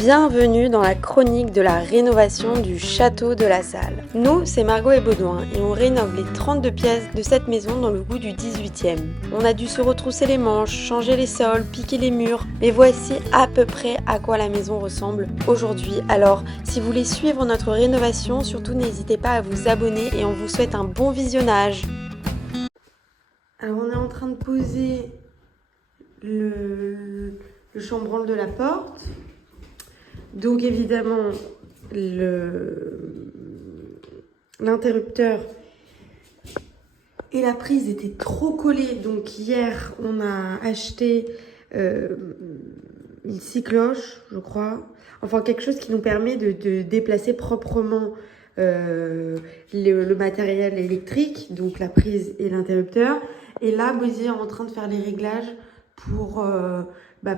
Bienvenue dans la chronique de la rénovation du château de la Salle. Nous, c'est Margot et Baudouin et on rénove les 32 pièces de cette maison dans le goût du 18e. On a dû se retrousser les manches, changer les sols, piquer les murs, mais voici à peu près à quoi la maison ressemble aujourd'hui. Alors, si vous voulez suivre notre rénovation, surtout n'hésitez pas à vous abonner et on vous souhaite un bon visionnage. Alors, on est en train de poser le chambranle de la porte. Donc évidemment, l'interrupteur et la prise étaient trop collés. Donc hier, on a acheté une scie-cloche, je crois. Enfin, quelque chose qui nous permet de déplacer proprement le matériel électrique, donc la prise et l'interrupteur. Et là, Bozzy est en train de faire les réglages pour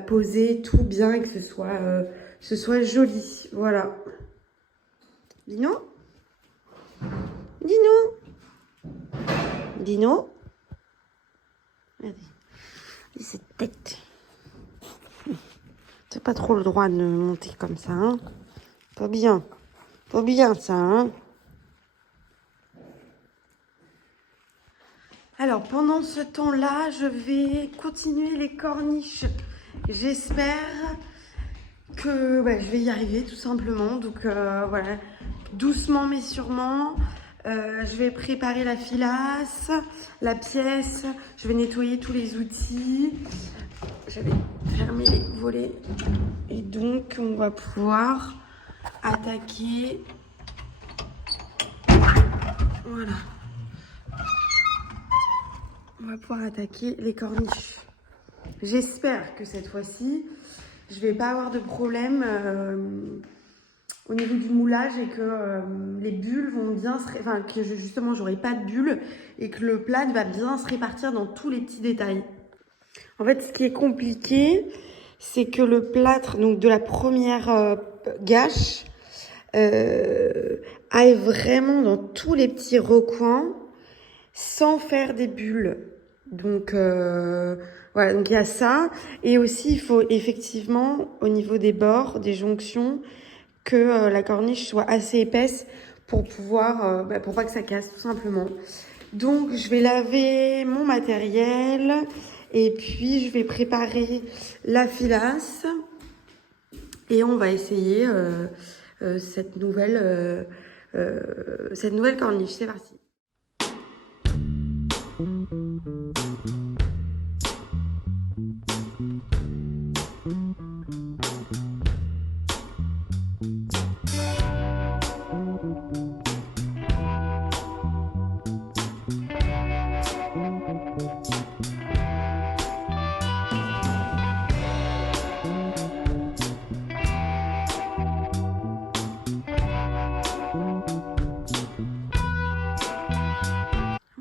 poser tout bien et que ce soit joli. Voilà. Dino? Regardez. Cette tête. C'est pas trop le droit de monter comme ça, hein. Pas bien ça, hein. Alors, pendant ce temps-là, je vais continuer les corniches. J'espère que je vais y arriver, tout simplement. Donc, voilà, doucement mais sûrement. Je vais préparer la filasse, la pièce. Je vais nettoyer tous les outils. Je vais fermer les volets. Et donc, on va pouvoir attaquer. Voilà. On va pouvoir attaquer les corniches. J'espère que cette fois-ci, je vais pas avoir de problème au niveau du moulage et que les bulles vont bien que justement j'aurai pas de bulles et que le plâtre va bien se répartir dans tous les petits détails. En fait, ce qui est compliqué, c'est que le plâtre donc de la première gâche aille vraiment dans tous les petits recoins sans faire des bulles. Donc voilà, donc il y a ça. Et aussi, il faut effectivement, au niveau des bords, des jonctions, que la corniche soit assez épaisse pour pouvoir, pour pas que ça casse, tout simplement. Donc, je vais laver mon matériel et puis je vais préparer la filasse et on va essayer cette nouvelle corniche. C'est parti.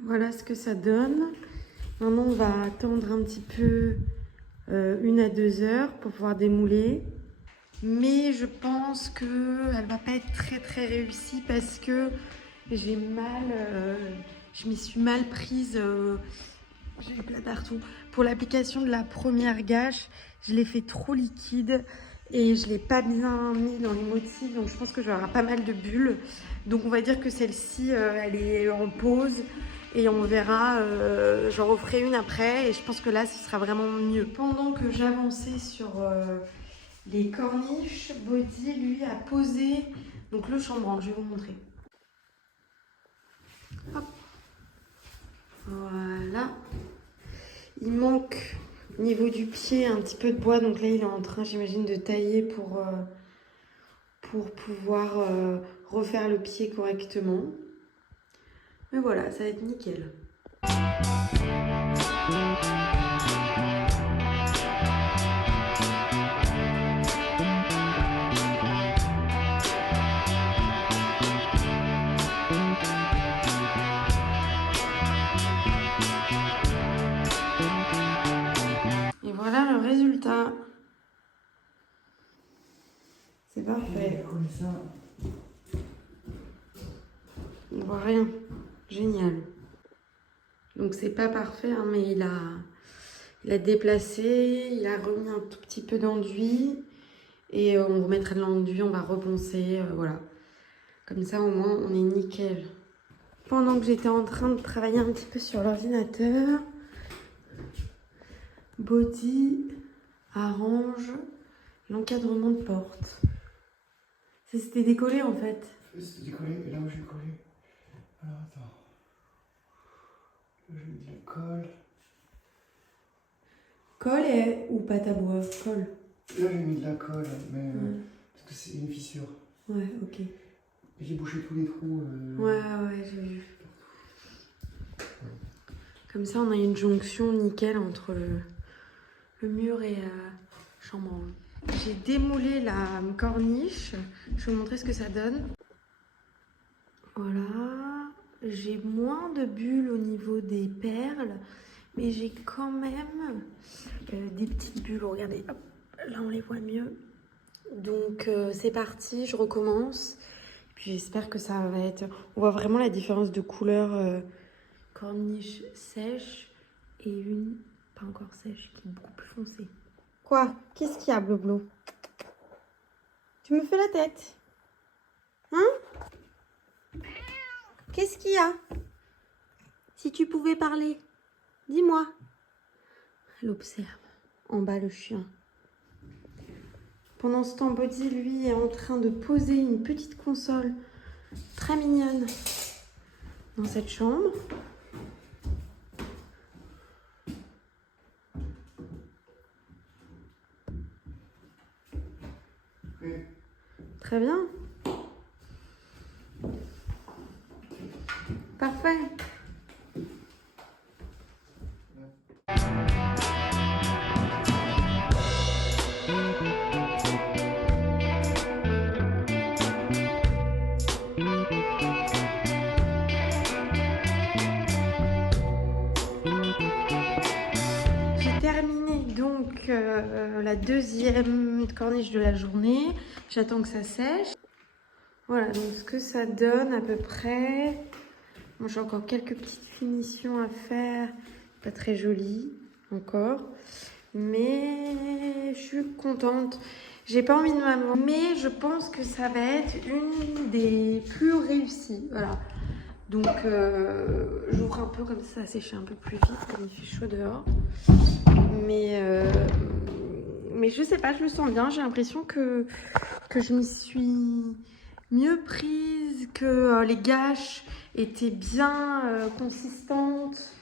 Voilà ce que ça donne. Maintenant, on va attendre un petit peu 1 à 2 heures pour pouvoir démouler. Mais je pense qu'elle va pas être très très réussie parce que je m'y suis mal prise. J'ai du plat partout. Pour l'application de la première gâche, je l'ai fait trop liquide et je l'ai pas bien mis dans les motifs. Donc je pense que j'aurai pas mal de bulles. Donc on va dire que celle-ci, elle est en pause. Et on verra, j'en referai une après et je pense que là ce sera vraiment mieux. Pendant que j'avançais sur les corniches, Bozzy lui a posé donc le chambranle, je vais vous montrer. Hop. Voilà. Il manque au niveau du pied un petit peu de bois, donc là il est en train, j'imagine, de tailler pour pouvoir refaire le pied correctement. Mais voilà, ça va être nickel. Et voilà le résultat. C'est parfait. On voit rien. Génial. Donc c'est pas parfait, hein, mais il a déplacé, il a remis un tout petit peu d'enduit Et on remettra de l'enduit, on va reponcer, voilà. Comme ça, au moins, on est nickel. Pendant que j'étais en train de travailler un petit peu sur l'ordinateur, Body arrange l'encadrement de porte. Ça s'était décollé en fait. C'était décollé, et là où j'ai collé. Alors attends. Là j'ai mis de la colle. Colle ou pâte à bois? Colle. Là j'ai mis de la colle, mais parce que c'est une fissure. Ouais, ok. Et j'ai bouché tous les trous. Ouais, j'ai vu. Comme ça, on a une jonction nickel entre le mur et la chambre. J'ai démoulé la corniche. Je vais vous montrer ce que ça donne. Voilà. J'ai moins de bulles au niveau des perles, mais j'ai quand même des petites bulles. Regardez, hop, là on les voit mieux. Donc c'est parti, je recommence. Puis j'espère que ça va être... On voit vraiment la différence de couleur corniche sèche et une pas encore sèche qui est beaucoup plus foncée. Quoi? Qu'est-ce qu'il y a, Bloblo? Tu me fais la tête? Hein? Qu'est-ce qu'il y a? Si tu pouvais parler, dis-moi. Elle observe en bas le chien. Pendant ce temps, Body, lui, est en train de poser une petite console très mignonne dans cette chambre. Oui. Très bien. Parfait. J'ai terminé donc la deuxième corniche de la journée. J'attends que ça sèche. Voilà donc ce que ça donne à peu près. Moi, j'ai encore quelques petites finitions à faire. Pas très jolies encore. Mais je suis contente. J'ai pas envie de m'avancer. Mais je pense que ça va être une des plus réussies. Voilà. Donc j'ouvre un peu comme ça sécher un peu plus vite. Comme il fait chaud dehors. Mais je sais pas, je le sens bien. J'ai l'impression que je m'y suis mieux prise, que les gâches étaient bien consistantes,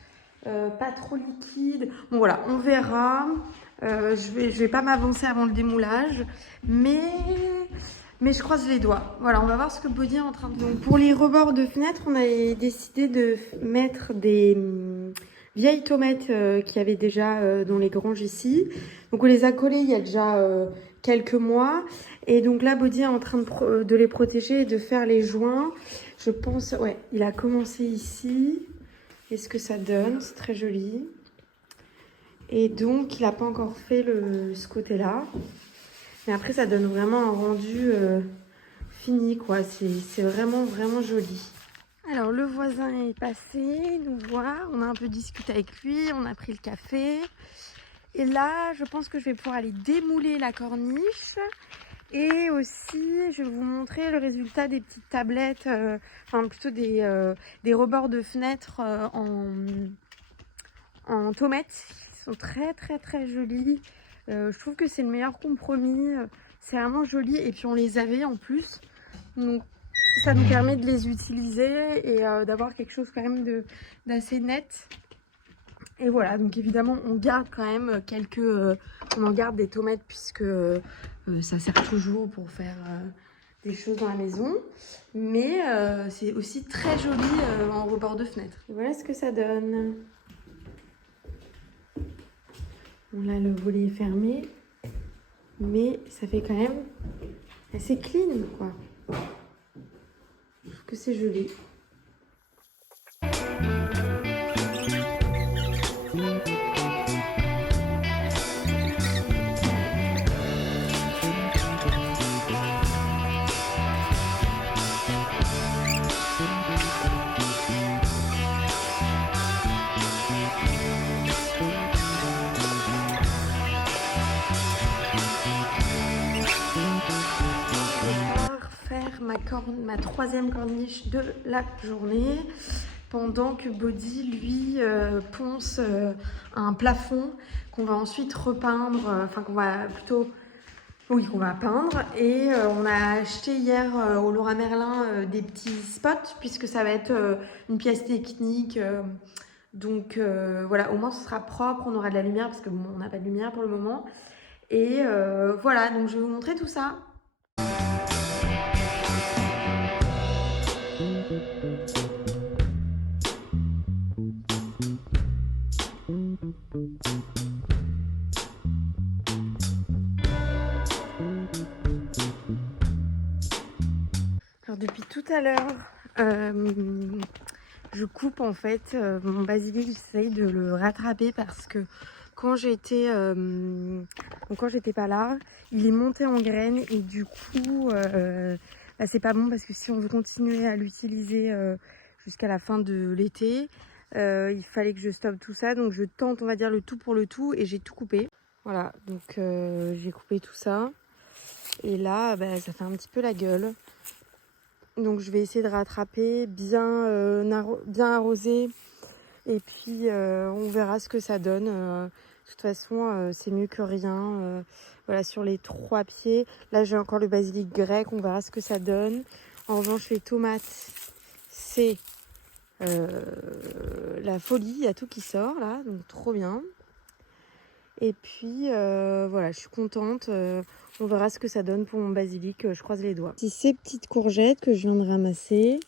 pas trop liquides. Bon voilà, on verra. Je vais pas m'avancer avant le démoulage, mais je croise les doigts. Voilà, on va voir ce que Body est en train de faire. Donc pour les rebords de fenêtre, on a décidé de mettre des vieilles tomates qu'il y avait déjà dans les granges ici. Donc on les a collées il y a déjà quelques mois. Et donc là, Body est en train de les protéger et de faire les joints. Je pense, ouais, il a commencé ici. Et ce que ça donne, c'est très joli. Et donc, il n'a pas encore fait ce côté-là. Mais après, ça donne vraiment un rendu fini, quoi. C'est vraiment, vraiment joli. Alors, le voisin est passé nous voir. On a un peu discuté avec lui. On a pris le café. Et là, je pense que je vais pouvoir aller démouler la corniche. Et aussi, je vais vous montrer le résultat des petites tablettes, enfin plutôt des rebords de fenêtres en tomates. Ils sont très très très jolis. Je trouve que c'est le meilleur compromis. C'est vraiment joli. Et puis on les avait en plus. Donc ça nous permet de les utiliser et d'avoir quelque chose quand même d'assez net. Et voilà, donc évidemment on garde quand même on en garde des tomates puisque ça sert toujours pour faire des choses dans la maison. Mais c'est aussi très joli en rebord de fenêtre. Et voilà ce que ça donne. Bon, là le volet est fermé, mais ça fait quand même assez clean quoi. Je trouve que c'est joli. ma troisième corniche de la journée. Pendant que Body, lui, ponce un plafond qu'on va ensuite repeindre, enfin qu'on va plutôt... Oui, qu'on va peindre. Et on a acheté hier au Leroy Merlin des petits spots, puisque ça va être une pièce technique. Donc voilà, au moins ce sera propre, on aura de la lumière, parce que bon, on n'a pas de lumière pour le moment. Et voilà, donc je vais vous montrer tout ça. Alors depuis tout à l'heure, je coupe en fait mon basilic, j'essaye de le rattraper parce que quand j'étais pas là, il est monté en graines et du coup bah, c'est pas bon parce que si on veut continuer à l'utiliser jusqu'à la fin de l'été, il fallait que je stoppe tout ça, donc je tente on va dire le tout pour le tout et j'ai tout coupé. Voilà, donc j'ai coupé tout ça et là bah, ça fait un petit peu la gueule. Donc je vais essayer de rattraper, bien arroser et puis on verra ce que ça donne. De toute façon c'est mieux que rien. Voilà, sur les 3 pieds. Là j'ai encore le basilic grec, on verra ce que ça donne. En revanche les tomates, c'est la folie, il y a tout qui sort là, donc trop bien. Et puis voilà, je suis contente. On verra ce que ça donne pour mon basilic. Je croise les doigts. C'est ces petites courgettes que je viens de ramasser.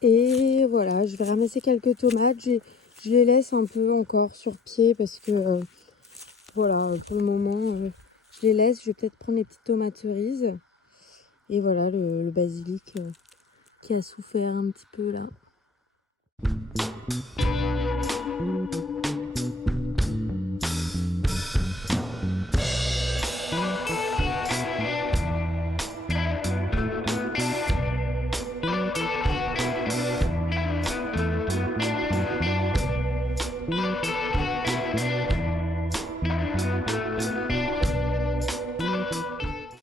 Et voilà, je vais ramasser quelques tomates. Je les laisse un peu encore sur pied parce que voilà, pour le moment, je les laisse. Je vais peut-être prendre les petites tomates cerises. Et voilà, le basilic qui a souffert un petit peu là.